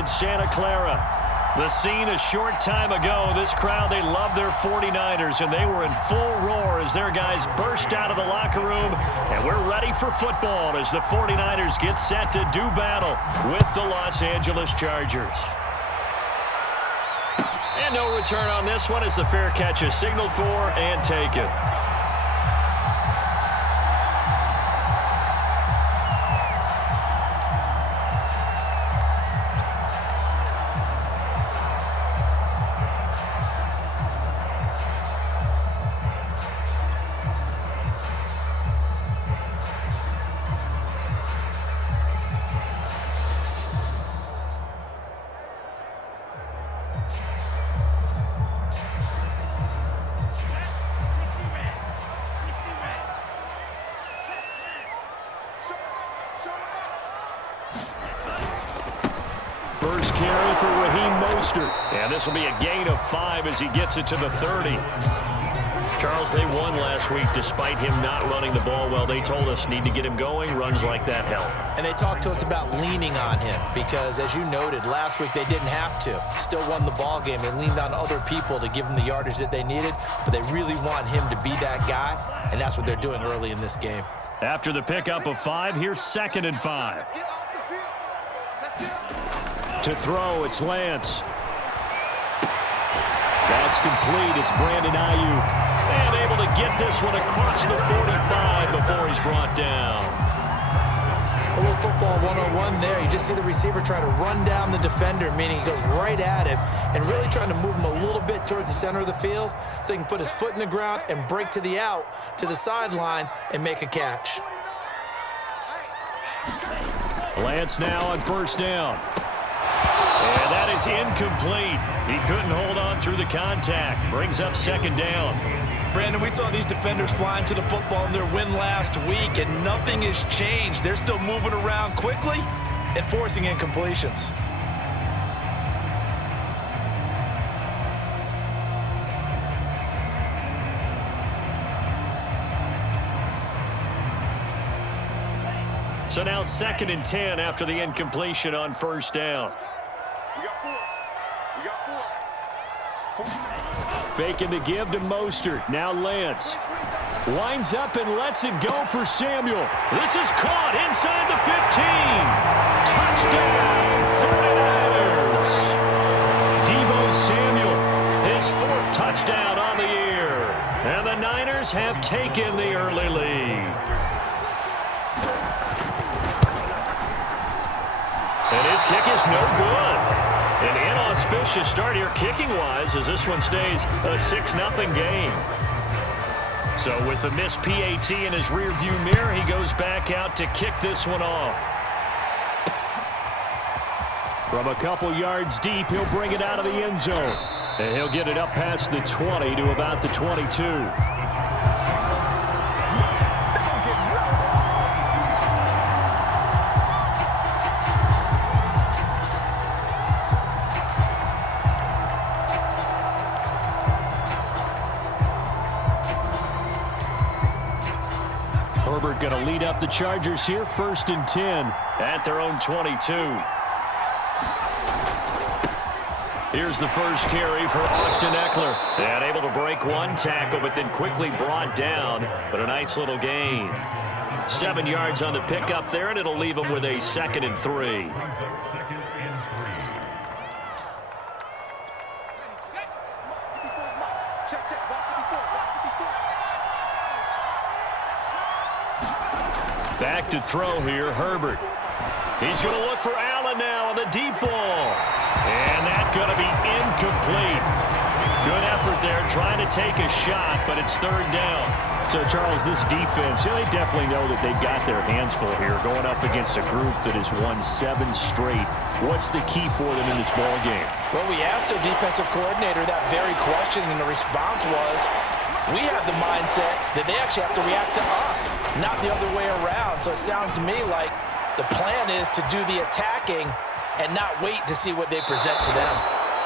in Santa Clara. The scene a short time ago. This crowd, they love their 49ers, and they were in full roar as their guys burst out of the locker room. And we're ready for football as the 49ers get set to do battle with the Los Angeles Chargers. And no return on this one as the fair catch is signaled for and taken. First carry for Raheem Mostert. And this will be a gain of 5 as he gets it to the 30. Charles, they won last week despite him not running the ball well. They told us need to get him going. Runs like that help. And they talked to us about leaning on him because, as you noted, last week they didn't have to. Still won the ball game. They leaned on other people to give them the yardage that they needed, but they really want him to be that guy, and that's what they're doing early in this game. After the pickup of 5, here's 2nd and 5. To throw, it's Lance. That's complete. It's Brandon Ayuk. And able to get this one across the 45 before he's brought down. A little football 101 there. You just see the receiver try to run down the defender, meaning he goes right at him and really trying to move him a little bit towards the center of the field so he can put his foot in the ground and break to the out, to the sideline, and make a catch. Lance now on 1st down. And that is incomplete. He couldn't hold on through the contact. Brings up 2nd down. Brandon, we saw these defenders flying to the football in their win last week, and nothing has changed. They're still moving around quickly and forcing incompletions. So now 2nd and 10 after the incompletion on 1st down. Faking the give to Mostert. Now Lance. Winds up and lets it go for Samuel. This is caught inside the 15. Touchdown, 49ers. Deebo Samuel, his 4th touchdown on the year. And the Niners have taken the early lead. And his kick is no good. An inauspicious start here kicking-wise as this one stays a 6-0 game. So with the missed PAT in his rearview mirror, he goes back out to kick this one off. From a couple yards deep, he'll bring it out of the end zone. And he'll get it up past the 20 to about the 22. Herbert going to lead up the Chargers here, 1st and 10 at their own 22. Here's the first carry for Austin Eckler. And able to break one tackle, but then quickly brought down. But a nice little gain. 7 yards on the pickup there, and it'll leave him with a 2nd and 3. Back to throw here, Herbert. He's going to look for Allen now on the deep ball. And that's going to be incomplete. Good effort there, trying to take a shot, but it's 3rd down. So, Charles, this defense, they definitely know that they've got their hands full here, going up against a group that has won 7 straight. What's the key for them in this ball game? Well, we asked their defensive coordinator that very question, and the response was, we have the mindset that they actually have to react to us, not the other way around. So it sounds to me like the plan is to do the attacking and not wait to see what they present to them.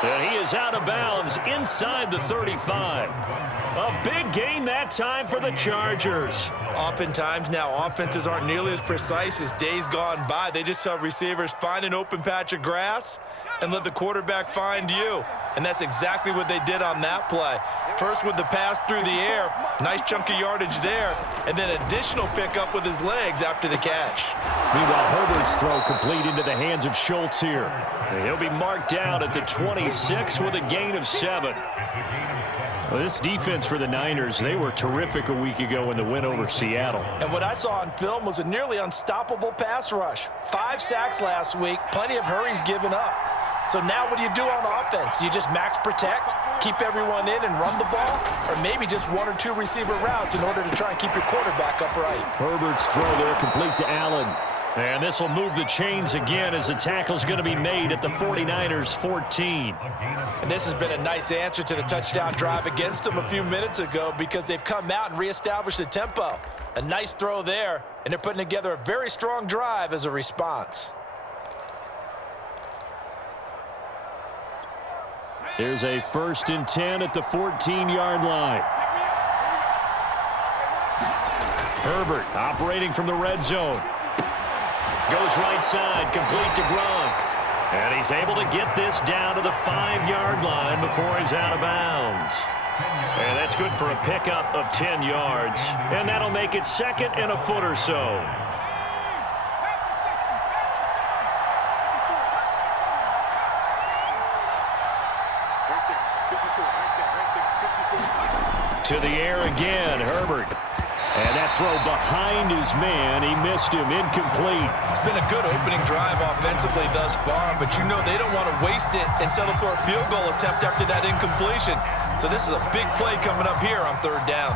And he is out of bounds inside the 35. A big gain that time for the Chargers. Oftentimes now, offenses aren't nearly as precise as days gone by. They just have receivers find an open patch of grass and let the quarterback find you. And that's exactly what they did on that play. First with the pass through the air, nice chunk of yardage there, and then additional pickup with his legs after the catch. Meanwhile, Herbert's throw complete into the hands of Schultz here. And he'll be marked down at the 26 with a gain of 7. Well, this defense for the Niners, they were terrific a week ago in the win over Seattle. And what I saw on film was a nearly unstoppable pass rush. 5 sacks last week, plenty of hurries given up. So now what do you do on offense? You just max protect, keep everyone in and run the ball, or maybe just 1 or 2 receiver routes in order to try and keep your quarterback upright. Herbert's throw there complete to Allen. And this will move the chains again as the tackle's going to be made at the 49ers 14. And this has been a nice answer to the touchdown drive against them a few minutes ago because they've come out and reestablished the tempo. A nice throw there, and they're putting together a very strong drive as a response. There's a 1st and 10 at the 14-yard line. Herbert operating from the red zone. Goes right side, complete to Gronk. And he's able to get this down to the 5-yard line before he's out of bounds. And that's good for a pickup of 10 yards. And that'll make it 2nd and a foot or so. To the air again, Herbert. And that throw behind his man, he missed him, incomplete. It's been a good opening drive offensively thus far, but you know they don't want to waste it and settle for a field goal attempt after that incompletion. So this is a big play coming up here on 3rd down.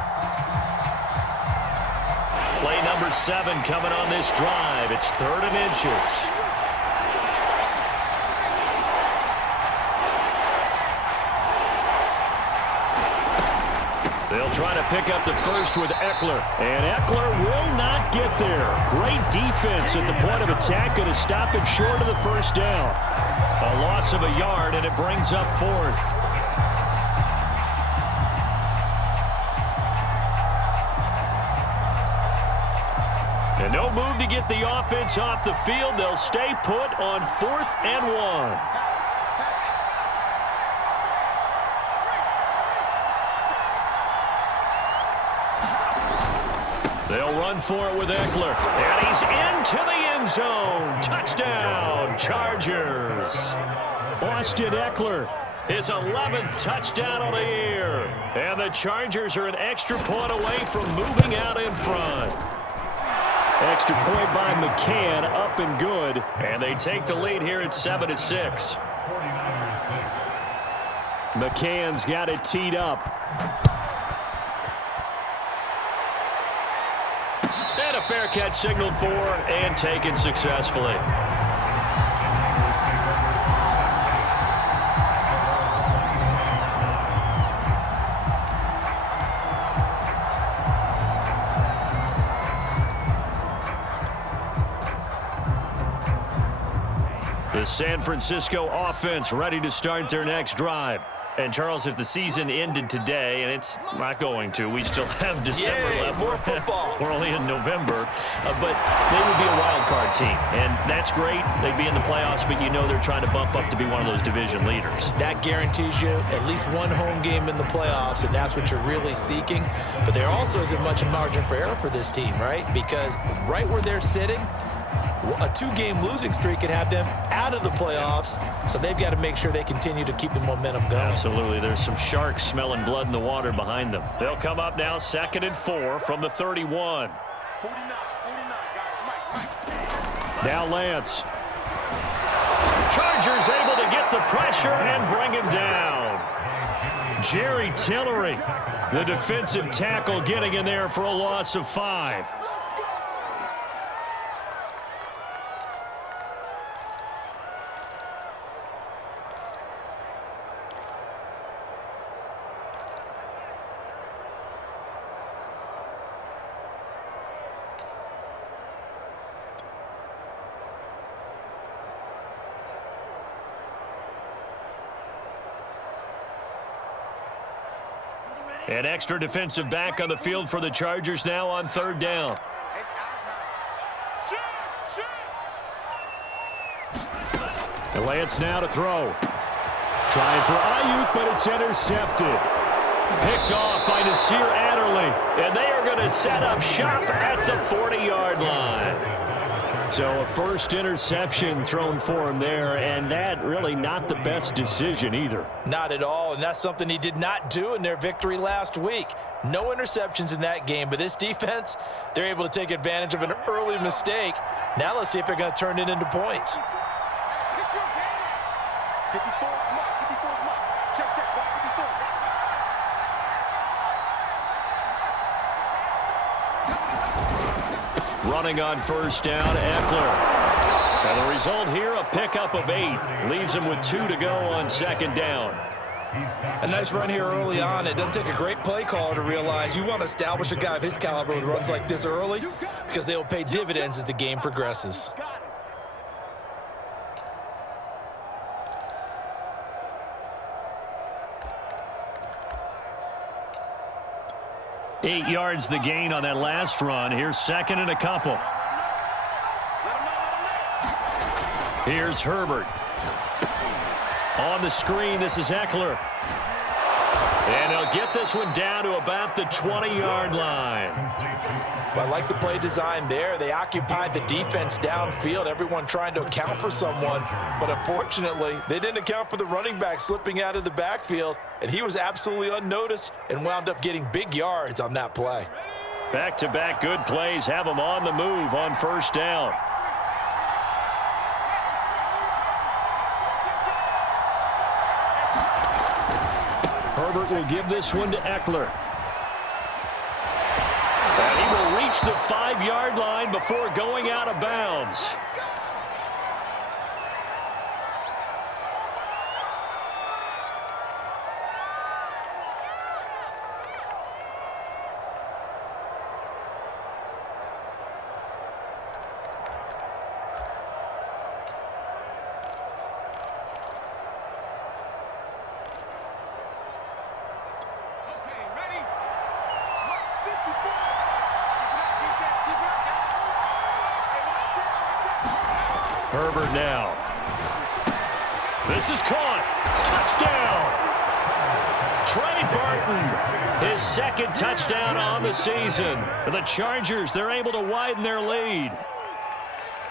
Play number 7 coming on this drive. It's 3rd and inches. They'll try to pick up the first with Eckler. And Eckler will not get there. Great defense at the point of attack, going to stop him short of the 1st down. A loss of a yard, and it brings up 4th. And no move to get the offense off the field. They'll stay put on 4th and 1. They'll run for it with Eckler. And he's into the end zone. Touchdown, Chargers. Austin Eckler, his 11th touchdown on the year. And the Chargers are an extra point away from moving out in front. Extra point by McCann, up and good. And they take the lead here at 7-6. McCann's got it teed up. And a fair catch signaled for and taken successfully. The San Francisco offense ready to start their next drive. And, Charles, if the season ended today, and it's not going to, we still have December left. More football. We're only in November. But they would be a wild card team. And that's great. They'd be in the playoffs, but you know they're trying to bump up to be one of those division leaders. That guarantees you at least one home game in the playoffs, and that's what you're really seeking. But there also isn't much margin for error for this team, right? Because right where they're sitting, a 2-game losing streak could have them out of the playoffs, so they've got to make sure they continue to keep the momentum going. Absolutely. There's some sharks smelling blood in the water behind them. They'll come up now 2nd and 4 from the 31. 49, guys. Mike. Now Lance. Chargers able to get the pressure and bring him down. Jerry Tillery, the defensive tackle, getting in there for a loss of 5. An extra defensive back on the field for the Chargers now on 3rd down. And Lance now to throw. Trying for Ayuk, but it's intercepted. Picked off by Nasir Adderley. And they are going to set up shop at the 40-yard line. So a first interception thrown for him there, and that really not the best decision either. Not at all, and that's something he did not do in their victory last week. No interceptions in that game, but this defense, they're able to take advantage of an early mistake. Now let's see if they're going to turn it into points. 54 mark, 54 mark. Check, block 54. Running on first down, Eckler. And the result here, a pickup of 8. Leaves him with 2 to go on second down. A nice run here early on. It doesn't take a great play caller to realize you want to establish a guy of his caliber with runs like this early because they will pay dividends as the game progresses. 8 yards the gain on that last run. Here's second and a couple. Here's Herbert. On the screen, this is Eckler. And he'll get this one down to about the 20-yard line. Well, I like the play design there. They occupied the defense downfield, everyone trying to account for someone. But unfortunately, they didn't account for the running back slipping out of the backfield, and he was absolutely unnoticed and wound up getting big yards on that play. Back-to-back good plays have him on the move on first down. Herbert will give this one to Eckler. And he will reach the 5-yard line before going out of bounds. Herbert now. This is caught. Touchdown. Trey Burton, his second touchdown on the season. The Chargers, they're able to widen their lead.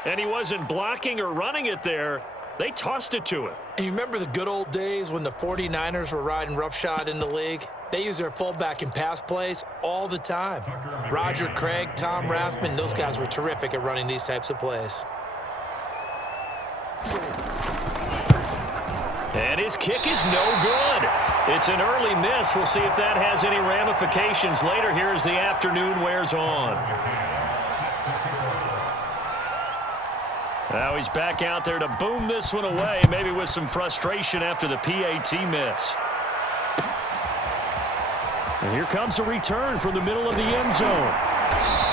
And he wasn't blocking or running it there. They tossed it to him. And you remember the good old days when the 49ers were riding roughshod in the league? They use their fullback in pass plays all the time. Roger Craig, Tom Rathman, those guys were terrific at running these types of plays. And his kick is no good. It's an early miss. We'll see if that has any ramifications later here as the afternoon wears on. Now he's back out there to boom this one away, maybe with some frustration after the PAT miss. And here comes a return from the middle of the end zone.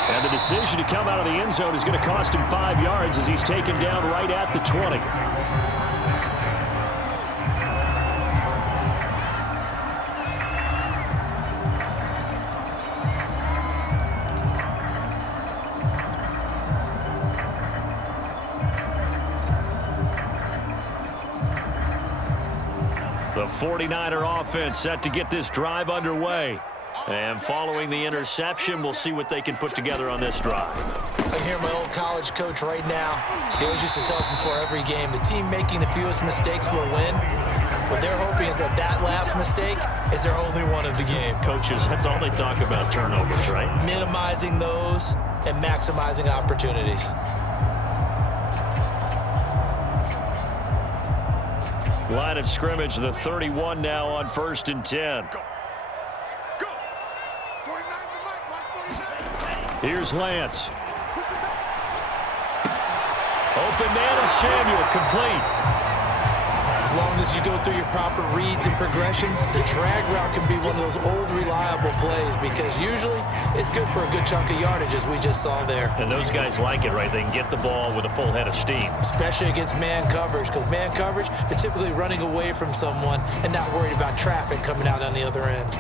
And the decision to come out of the end zone is going to cost him 5 yards as he's taken down right at the 20. The 49er offense set to get this drive underway. And following the interception, we'll see what they can put together on this drive. I hear my old college coach right now. He always used to tell us before every game, the team making the fewest mistakes will win. What they're hoping is that that last mistake is their only one of the game. Coaches, that's all they talk about, turnovers, right? Minimizing those and maximizing opportunities. Line of scrimmage, the 31 now on 1st and 10. Here's Lance. Open man is Samuel, complete. As long as you go through your proper reads and progressions, the drag route can be one of those old reliable plays because usually it's good for a good chunk of yardage as we just saw there. And those guys like it, right? They can get the ball with a full head of steam. Especially against man coverage because man coverage, they're typically running away from someone and not worried about traffic coming out on the other end.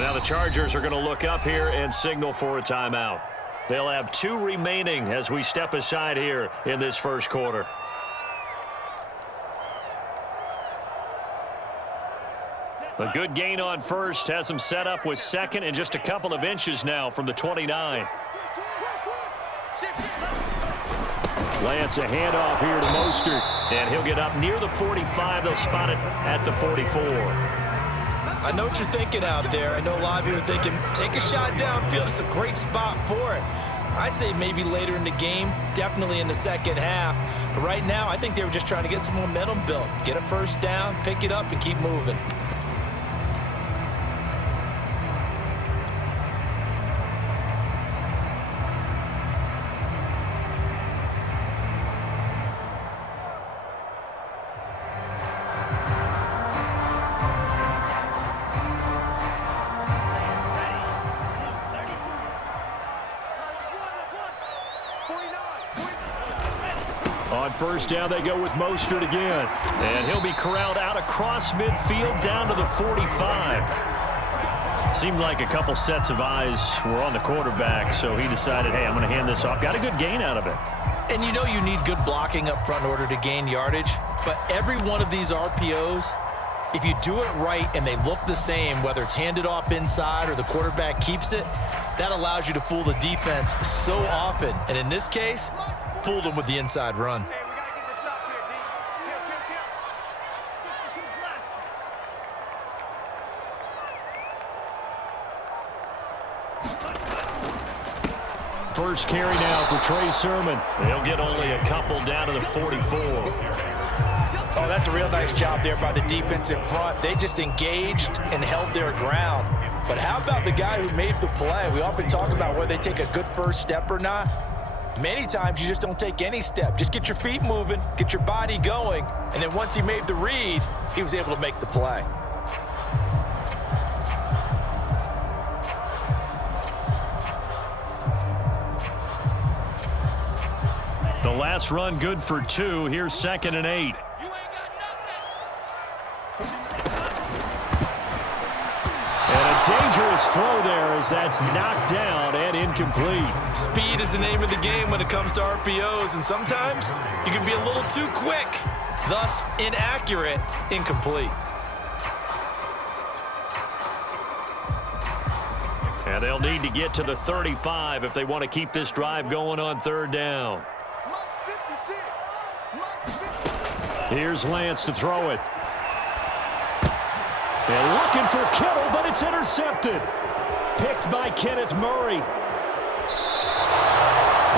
Now the Chargers are going to look up here and signal for a timeout. They'll have 2 remaining as we step aside here in this first quarter. A good gain on first has him set up with second and just a couple of inches now from the 29. Lance a handoff here to Mostert, and he'll get up near the 45. They'll spot it at the 44. I know what you're thinking out there. I know a lot of you are thinking, take a shot downfield. It's a great spot for it. I'd say maybe later in the game, definitely in the second half. But right now, I think they were just trying to get some momentum built. Get a first down, pick it up, and keep moving. On first down, they go with Mostert again. And he'll be corralled out across midfield down to the 45. Seemed like a couple sets of eyes were on the quarterback, so he decided, hey, I'm going to hand this off. Got a good gain out of it. And you know you need good blocking up front in order to gain yardage. But every one of these RPOs, if you do it right and they look the same, whether it's handed off inside or the quarterback keeps it, that allows you to fool the defense so often. And in this case, fooled them with the inside run. Hey, we got to get this stop here, D. Kill. First carry now for Trey Sermon. They'll get only a couple down to the 44. Oh, that's a real nice job there by the defensive front. They just engaged and held their ground. But how about the guy who made the play? We often talk about whether they take a good first step or not. Many times you just don't take any step. Just get your feet moving, get your body going, and then once he made the read, he was able to make the play. The last run good for 2. Here's 2nd and 8. Dangerous throw there as that's knocked down and incomplete. Speed is the name of the game when it comes to RPOs, and sometimes you can be a little too quick, thus inaccurate, incomplete. And they'll need to get to the 35 if they want to keep this drive going on 3rd down. Here's Lance to throw it. And looking for Kittle, but it's intercepted. Picked by Kenneth Murray.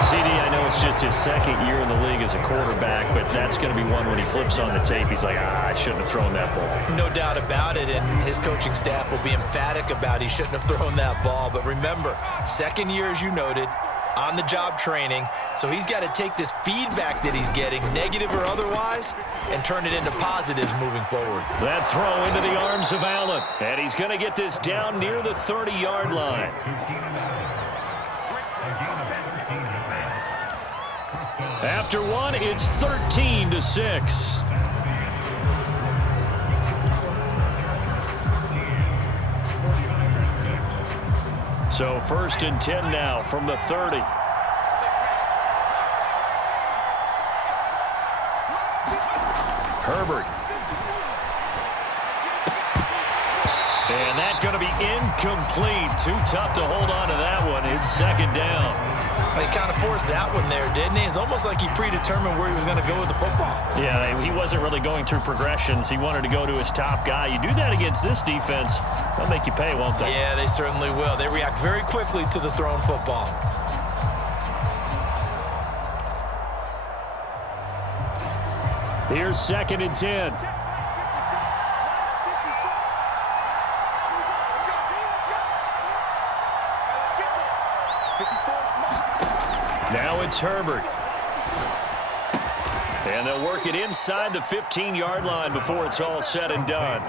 CD, I know it's just his 2nd year in the league as a quarterback, but that's going to be one when he flips on the tape. He's like, I shouldn't have thrown that ball. No doubt about it, and his coaching staff will be emphatic about he shouldn't have thrown that ball. But remember, 2nd year, as you noted, on-the-job training, so he's got to take this feedback that he's getting, negative or otherwise, and turn it into positives moving forward. That throw into the arms of Allen, and he's going to get this down near the 30-yard line. After 1, it's 13-6. So 1st and 10 now from the 30. Herbert. And that's going to be incomplete. Too tough to hold on to that one. It's 2nd down. He kind of forced that one there, didn't he? It's almost like he predetermined where he was going to go with the football. Yeah, he wasn't really going through progressions. He wanted to go to his top guy. You do that against this defense, they'll make you pay, won't they? Yeah, they certainly will. They react very quickly to the thrown football. Here's 2nd and 10. Now it's Herbert. And they'll work it inside the 15-yard line before it's all said and done.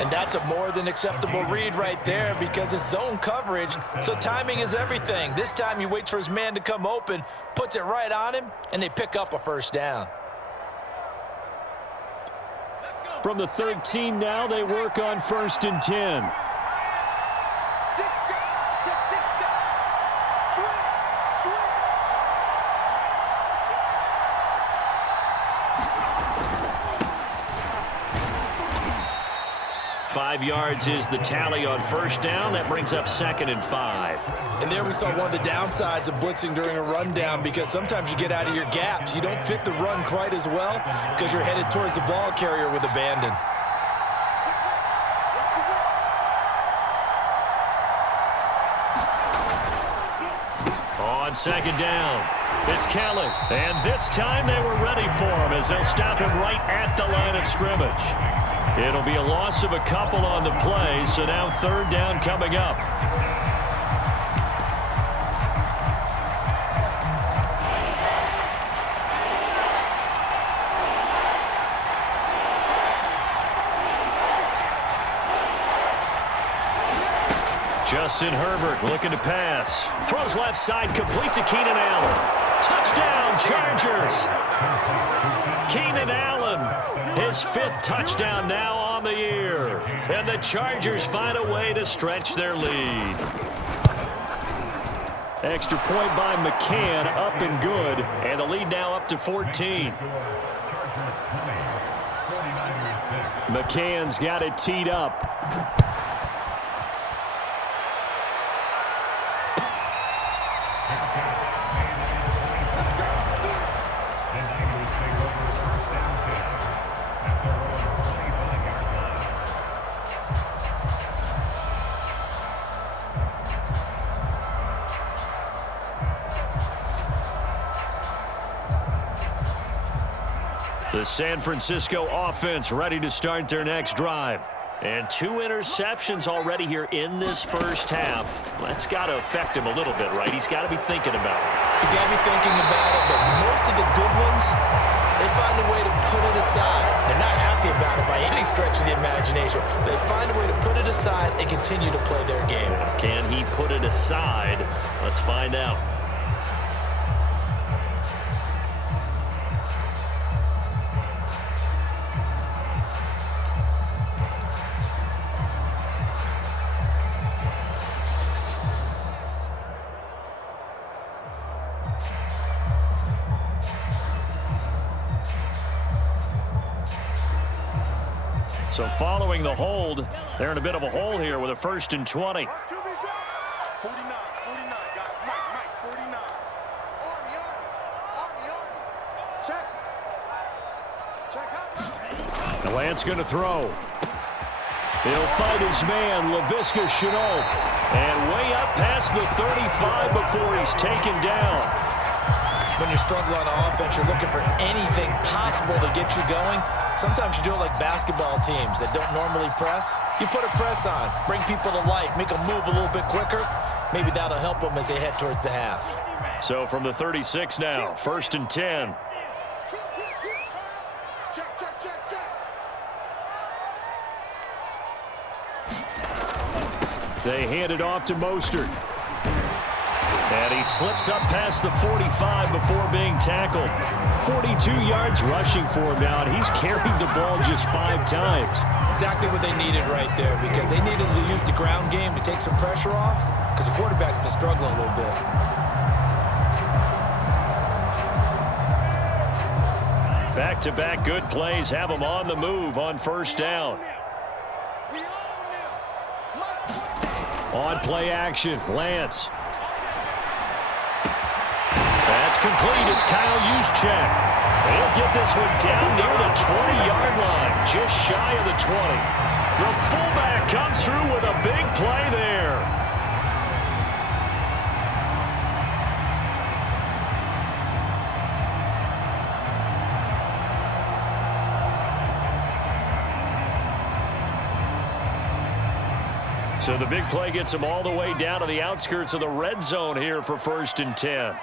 And that's a more than acceptable read right there because it's zone coverage, so timing is everything. This time he waits for his man to come open, puts it right on him, and they pick up a first down. From the 13 now, they work on 1st and 10. 5 yards is the tally on first down. That brings up 2nd and 5. And there we saw one of the downsides of blitzing during a rundown, because sometimes you get out of your gaps. You don't fit the run quite as well because you're headed towards the ball carrier with abandon. On 2nd down, it's Kelly. And this time they were ready for him as they'll stop him right at the line of scrimmage. It'll be a loss of a couple on the play, so now 3rd down coming up. Justin Herbert looking to pass. Throws left side, complete to Keenan Allen. Touchdown, Chargers. Keenan Allen, his 5th touchdown now on the year. And the Chargers find a way to stretch their lead. Extra point by McCann, up and good. And the lead now up to 14. McCann's got it teed up. The San Francisco offense ready to start their next drive. And 2 interceptions already here in this first half. That's got to affect him a little bit, right? He's got to be thinking about it. He's got to be thinking about it, but most of the good ones, they find a way to put it aside. They're not happy about it by any stretch of the imagination. They find a way to put it aside and continue to play their game. Can he put it aside? Let's find out. So following the hold, they're in a bit of a hole here with a 1st and 20. 49, 49, guys. Mike, 49. Army. Check out. The Lance going to throw. He'll fight his man, Laviska Shenault. And way up past the 35 before he's taken down. When you're struggling on offense, you're looking for anything possible to get you going. Sometimes you do it like basketball teams that don't normally press. You put a press on, bring people to life, make them move a little bit quicker. Maybe that'll help them as they head towards the half. So from the 36 now, 1st and 10. Check. They hand it off to Mostert. And he slips up past the 45 before being tackled. 42 yards rushing for him now, and he's carried the ball just 5 times. Exactly what they needed right there, because they needed to use the ground game to take some pressure off, because the quarterback's been struggling a little bit. Back-to-back good plays have him on the move on 1st down. On play action, Lance. That's complete. It's Kyle Juszczyk. He'll get this one down near the 20-yard line, just shy of the 20. The fullback comes through with a big play there. So the big play gets him all the way down to the outskirts of the red zone here for 1st and 10.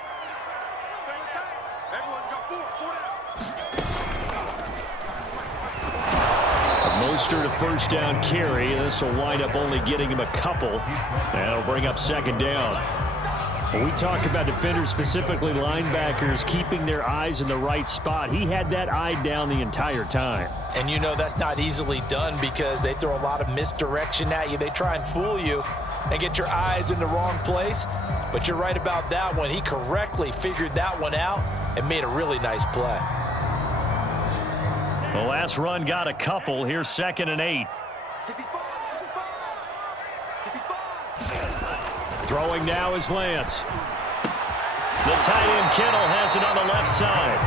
Mostert a 1st down carry. This will wind up only getting him a couple. That'll bring up 2nd down. When we talk about defenders, specifically linebackers, keeping their eyes in the right spot, he had that eye down the entire time. And you know that's not easily done because they throw a lot of misdirection at you. They try and fool you and get your eyes in the wrong place. But you're right about that one. He correctly figured that one out and made a really nice play. The last run got a couple. Here's 2nd and 8. Throwing now is Lance. The tight end Kittle has it on the left side.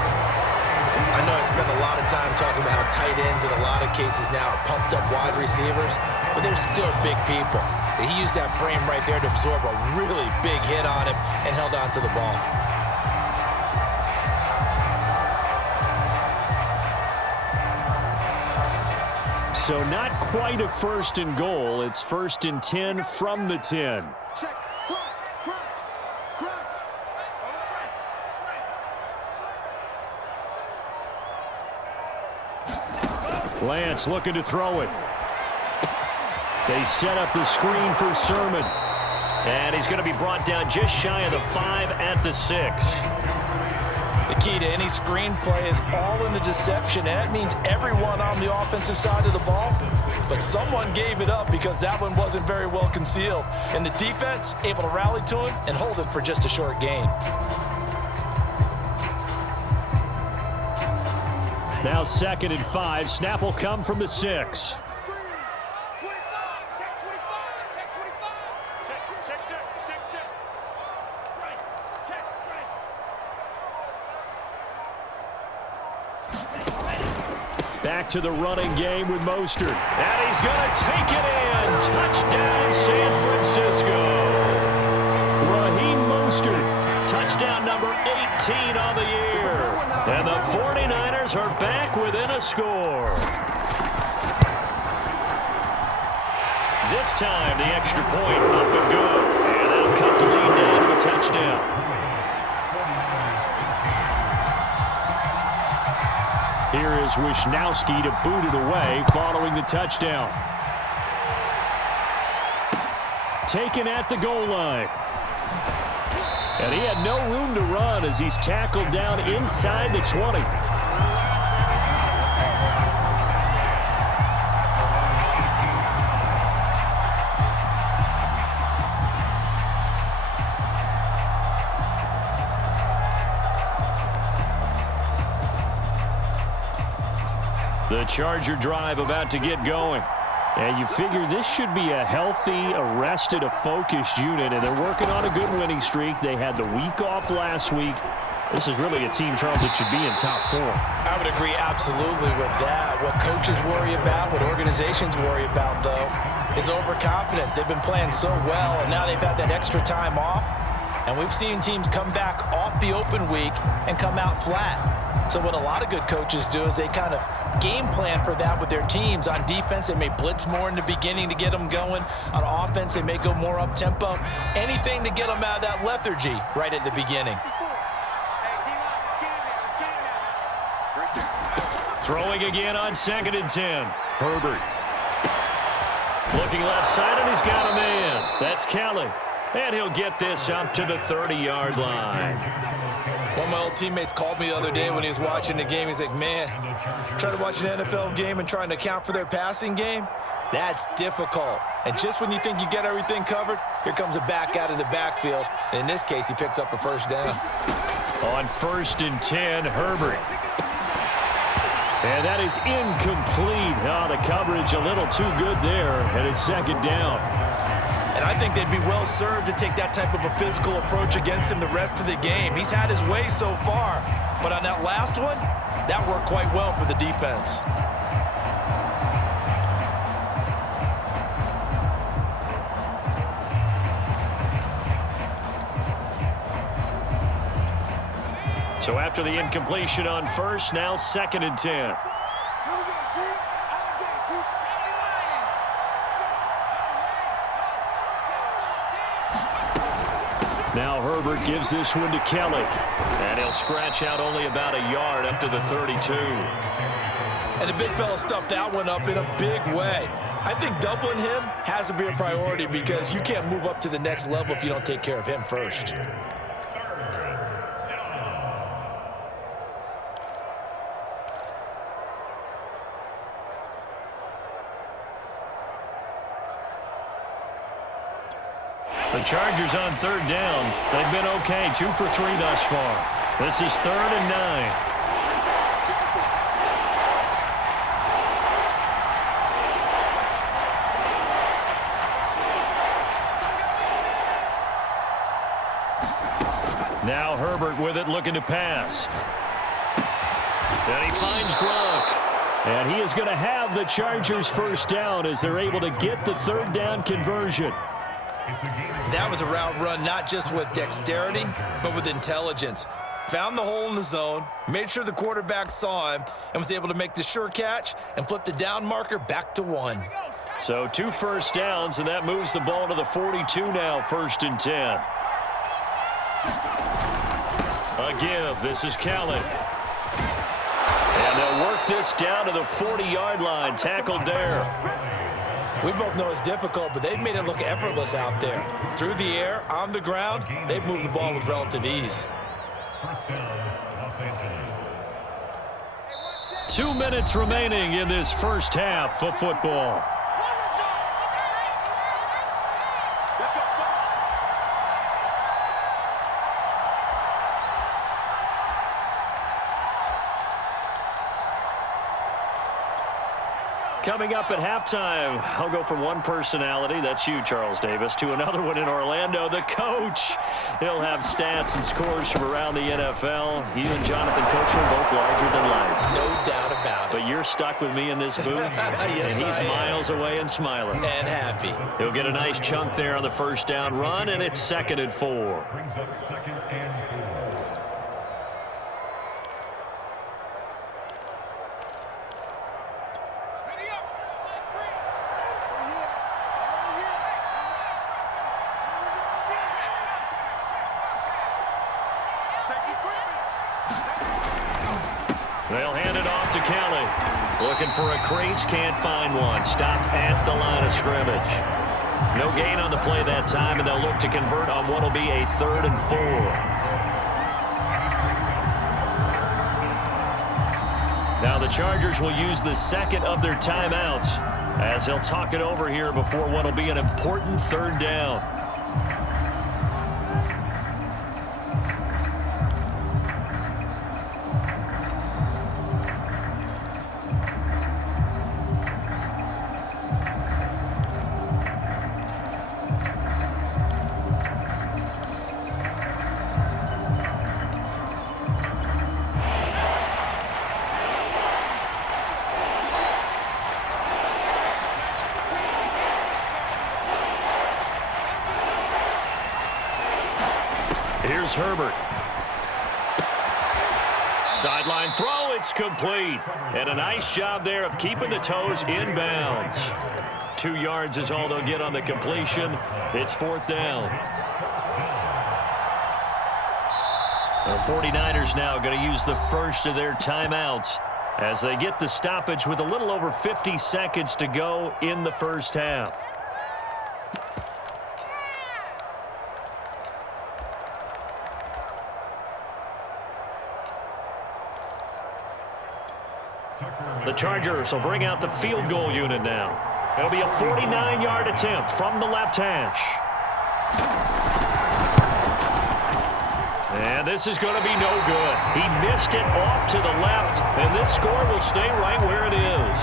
I know I spent a lot of time talking about how tight ends in a lot of cases now are pumped up wide receivers, but they're still big people. He used that frame right there to absorb a really big hit on him and held on to the ball. So not quite a first and goal. It's 1st and 10 from the 10. Check. Crunch. Lance looking to throw it. They set up the screen for Sermon. And he's going to be brought down just shy of the 5 at the 6. The key to any screenplay is all in the deception, and that means everyone on the offensive side of the ball. But someone gave it up because that one wasn't very well concealed. And the defense able to rally to him and hold him for just a short gain. Now 2nd and 5. Snap will come from the 6. Back to the running game with Mostert. And he's going to take it in. Touchdown, San Francisco. Raheem Mostert, touchdown number 18 on the year. And the 49ers are back within a score. This time, the extra point up and good. And that'll cut the lead down to a touchdown. Here is Wisnowski to boot it away following the touchdown. Taken at the goal line. And he had no room to run as he's tackled down inside the 20. The Charger drive about to get going. And you figure this should be a healthy, arrested, a focused unit, and they're working on a good winning streak. They had the week off last week. This is really a team, Charles, that should be in top 4. I would agree absolutely with that. What coaches worry about, what organizations worry about, though, is overconfidence. They've been playing so well, and now they've had that extra time off. And we've seen teams come back off the open week and come out flat. So what a lot of good coaches do is they kind of game plan for that with their teams. On defense, they may blitz more in the beginning to get them going. On offense, they may go more up-tempo. Anything to get them out of that lethargy right at the beginning. Throwing again on 2nd and 10. Herbert. Looking left side, and he's got a man. That's Kelly. And he'll get this up to the 30-yard line. One of my old teammates called me the other day when he was watching the game. He's like, man, trying to watch an NFL game and trying to account for their passing game, that's difficult. And just when you think you get everything covered, here comes a back out of the backfield. And in this case, he picks up a first down. On 1st and 10, Herbert. And that is incomplete. Oh, the coverage a little too good there, and it's 2nd down. And I think they'd be well served to take that type of a physical approach against him the rest of the game. He's had his way so far, but on that last one, that worked quite well for the defense. So after the incompletion on 1st, now 2nd and 10. Now Herbert gives this one to Kelly. And he'll scratch out only about a yard up to the 32. And the big fella stuffed that one up in a big way. I think doubling him has to be a priority because you can't move up to the next level if you don't take care of him first. The Chargers on 3rd down. They've been okay, 2 for 3 thus far. This is 3rd and 9. Now Herbert with it, looking to pass. And he finds Gronk. And he is going to have the Chargers first down as they're able to get the third down conversion. That was a route run not just with dexterity, but with intelligence. Found the hole in the zone, made sure the quarterback saw him, and was able to make the sure catch and flip the down marker back to 1. So 2 first downs, and that moves the ball to the 42 now, 1st and 10. A give. This is Khaled. And they'll work this down to the 40-yard line. Tackled there. We both know it's difficult, but they've made it look effortless out there. Through the air, on the ground, they've moved the ball with relative ease. 2 minutes remaining in this first half of football. Coming up at halftime, I'll go from one personality, that's you, Charles Davis, to another one in Orlando, the coach. He'll have stats and scores from around the NFL. You and Jonathan Coachman both larger than life. No doubt about it. But you're stuck with me in this booth, yes, and he's miles away and smiling. And happy. He'll get a nice chunk there on the first down run, and it's 2nd and 4. They'll hand it off to Kelly. Looking for a crease, can't find one. Stopped at the line of scrimmage. No gain on the play that time, and they'll look to convert on what will be a 3rd and 4. Now the Chargers will use the 2nd of their timeouts as they'll talk it over here before what will be an important 3rd down. Here's Herbert. Sideline throw, it's complete. And a nice job there of keeping the toes inbounds. 2 yards is all they'll get on the completion. It's 4th down. The 49ers now going to use the first of their timeouts as they get the stoppage with a little over 50 seconds to go in the first half. The Chargers will bring out the field goal unit now. It'll be a 49-yard attempt from the left hash. And this is going to be no good. He missed it off to the left, and this score will stay right where it is.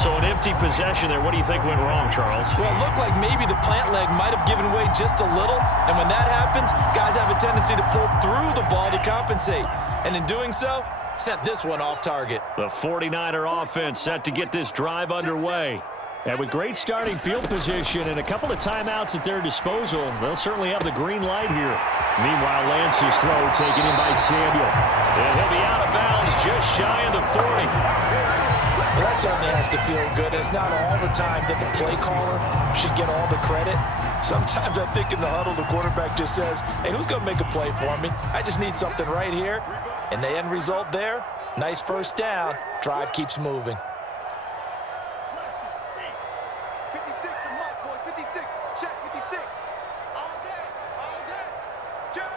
So an empty possession there. What do you think went wrong, Charles? Well, it looked like maybe the plant leg might have given way just a little, and when that happens, guys have a tendency to pull through the ball to compensate. And in doing so, sent this one off target. The 49er offense set to get this drive underway. And with great starting field position and a couple of timeouts at their disposal, they'll certainly have the green light here. Meanwhile, Lance's throw taken in by Samuel. And he'll be out of bounds just shy of the 40. Well, that certainly has to feel good. It's not all the time that the play caller should get all the credit. Sometimes I think in the huddle, the quarterback just says, hey, who's going to make a play for me? I just need something right here. And the end result there, nice first down. Drive keeps moving. 56 to Mike, boys. 56. Check 56. All day. All day. Check.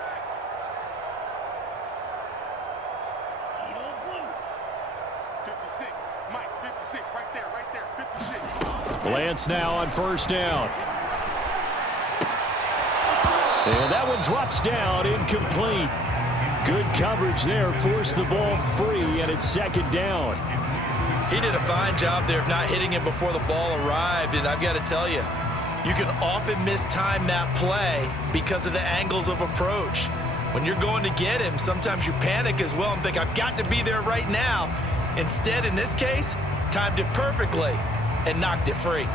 56. Mike, 56. Right there. Right there. 56. Lance now on first down. And that one drops down, incomplete. Good coverage there, forced the ball free, and it's 2nd down. He did a fine job there of not hitting it before the ball arrived, and I've got to tell you, you can often mistime that play because of the angles of approach. When you're going to get him, sometimes you panic as well and think, I've got to be there right now. Instead, in this case, timed it perfectly and knocked it free.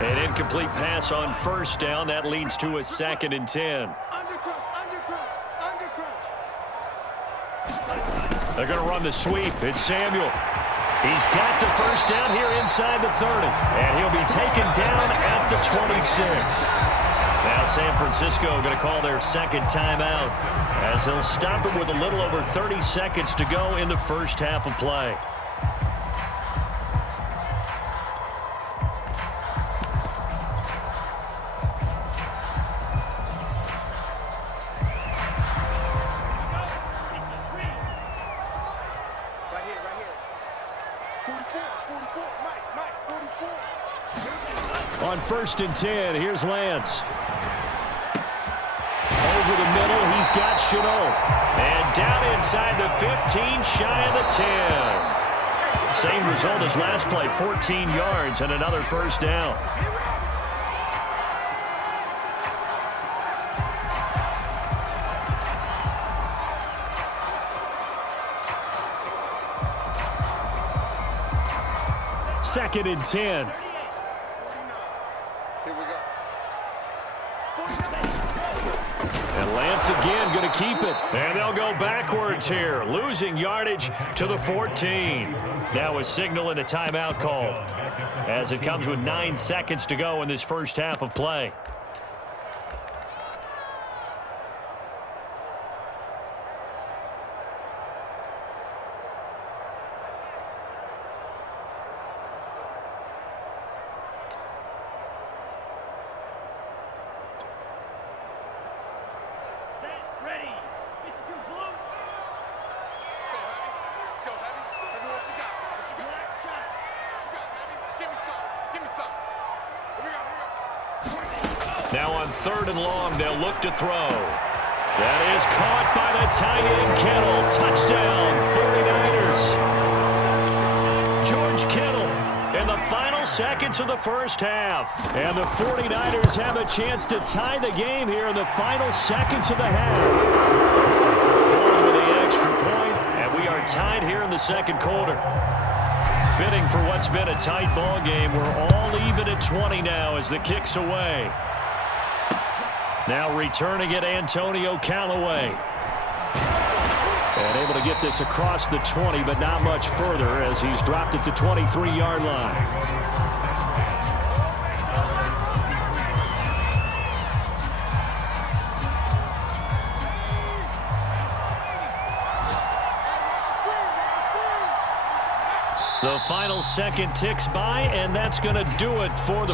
An incomplete pass on first down. That leads to a 2nd and 10. They're going to run the sweep. It's Samuel. He's got the first down here inside the 30. And he'll be taken down at the 26. Now San Francisco going to call their second timeout as they'll stop it with a little over 30 seconds to go in the first half of play. On 1st and 10, here's Lance. Over the middle, he's got Chenault. And down inside the 15, shy of the 10. Same result as last play, 14 yards and another first down. Second and 10. And Lance again going to keep it. And they'll go backwards here, losing yardage to the 14. Now a signal and a timeout call as it comes with 9 seconds to go in this first half of play. Now on 3rd and long, they'll look to throw. That is caught by the tight end, Kittle. Touchdown, 49ers. George Kittle in the final seconds of the first half. And the 49ers have a chance to tie the game here in the final seconds of the half. Going with the extra point, and we are tied here in the second quarter. Fitting for what's been a tight ball game. We're all even at 20 now as the kick's away. Now returning it, Antonio Callaway. And able to get this across the 20, but not much further as he's dropped it to 23-yard line. The final second ticks by, and that's going to do it for the